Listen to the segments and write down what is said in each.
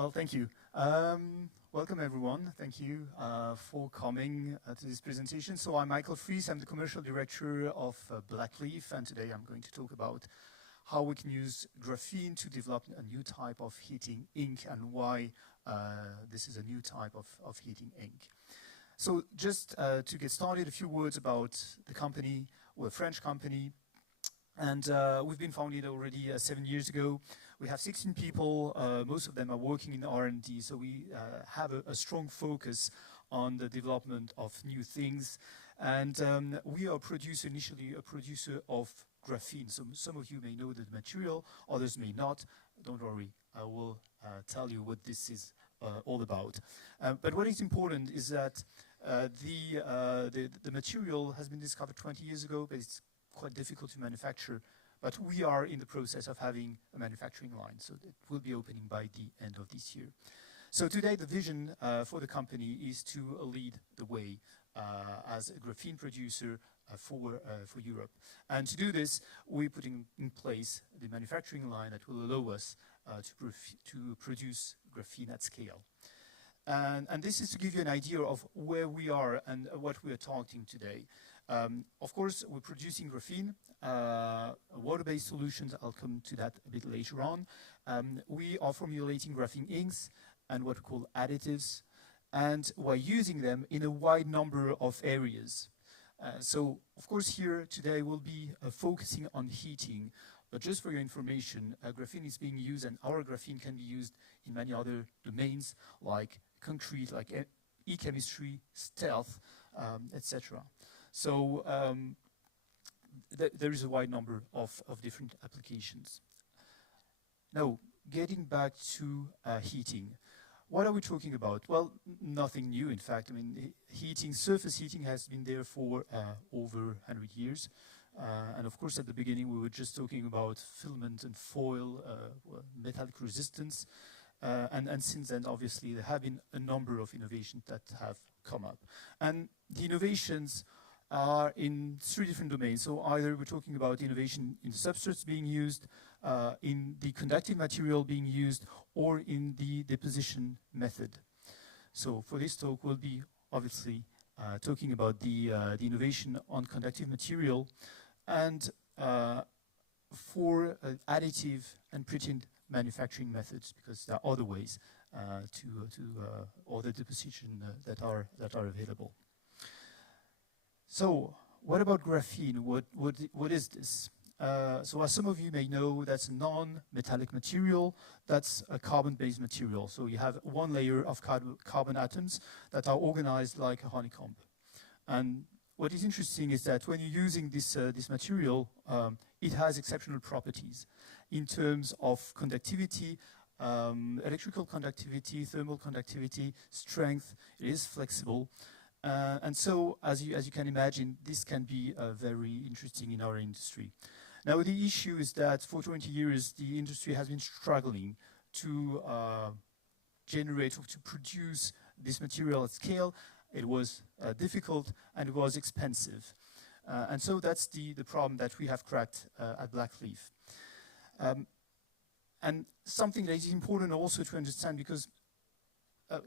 Well, thank you. Welcome, everyone. Thank you for coming to this presentation. So I'm Michael Fries. I'm the commercial director of Blackleaf, and today I'm going to talk about how we can use graphene to develop a new type of heating ink and why this is a new type of heating ink. So just to get started, a few words about the company. We're a French company, and we've been founded already 7 years ago. We have 16 people, most of them are working in R&D, so we have a strong focus on the development of new things. And we are initially a producer of graphene. So some of you may know the material, others may not. Don't worry, I will tell you what this is all about. But what is important is that the material has been discovered 20 years ago, but it's quite difficult to manufacture. But we are in the process of having a manufacturing line, so it will be opening by the end of this year. So today the vision for the company is to lead the way as a graphene producer for Europe. And to do this, we're putting in place the manufacturing line that will allow us to produce graphene at scale. And this is to give you an idea of where we are and what we are talking today. Of course, we're producing graphene, water-based solutions. I'll come to that a bit later on. We are formulating graphene inks and what we call additives, and we're using them in a wide number of areas. So, of course, here today we'll be focusing on heating, but just for your information, graphene is being used, and our graphene can be used in many other domains, like concrete, like e-chemistry, stealth, etc. So there is a wide number of different applications. Now, getting back to heating. What are we talking about? Well, nothing new, in fact. I mean, surface heating has been there for over 100 years. And of course, at the beginning, we were just talking about filament and foil, metallic resistance. And since then, obviously, there have been a number of innovations that have come up. And the innovations are in 3 different domains. So either we're talking about innovation in substrates being used, in the conductive material being used, or in the deposition method. So for this talk, we'll be obviously talking about the innovation on conductive material, and for additive and pretend manufacturing methods, because there are other ways to other deposition that are available. So, what about graphene? What is this? So, as some of you may know, that's a non-metallic material. That's a carbon-based material. So, you have one layer of carbon atoms that are organized like a honeycomb. And what is interesting is that when you're using this material, it has exceptional properties in terms of conductivity, electrical conductivity, thermal conductivity, strength. It is flexible. And so, as you can imagine, this can be very interesting in our industry. Now, the issue is that for 20 years, the industry has been struggling to generate or to produce this material at scale. It was difficult and it was expensive. And so that's the problem that we have cracked at Blackleaf. And something that is important also to understand, because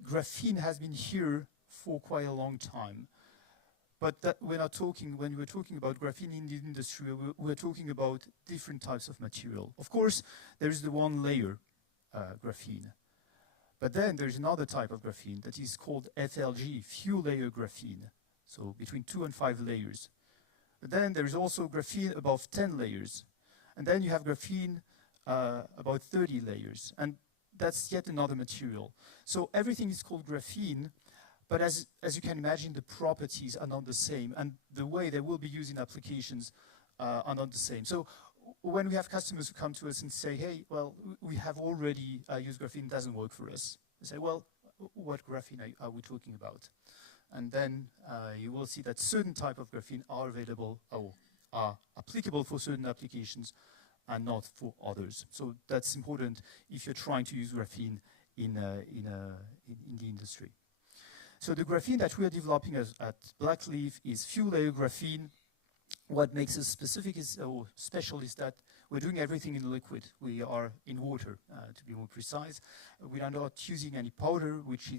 graphene has been here for quite a long time. But when we're talking about graphene in the industry, we're talking about different types of material. Of course, there is the one layer graphene. But then there's another type of graphene that is called FLG, few layer graphene. So between 2 and 5 layers. But then there is also graphene above 10 layers. And then you have graphene about 30 layers. And that's yet another material. So everything is called graphene. But as you can imagine, the properties are not the same, and the way they will be used in applications are not the same. So when we have customers who come to us and say, hey, well, we have already used graphene, it doesn't work for us. We say, well, what graphene are we talking about? And then you will see that certain type of graphene are available or are applicable for certain applications and not for others. So that's important if you're trying to use graphene in the industry. So the graphene that we are developing at Blackleaf is few layer graphene. What makes us specific or special is that we're doing everything in liquid. We are in water, to be more precise. We are not using any powder, which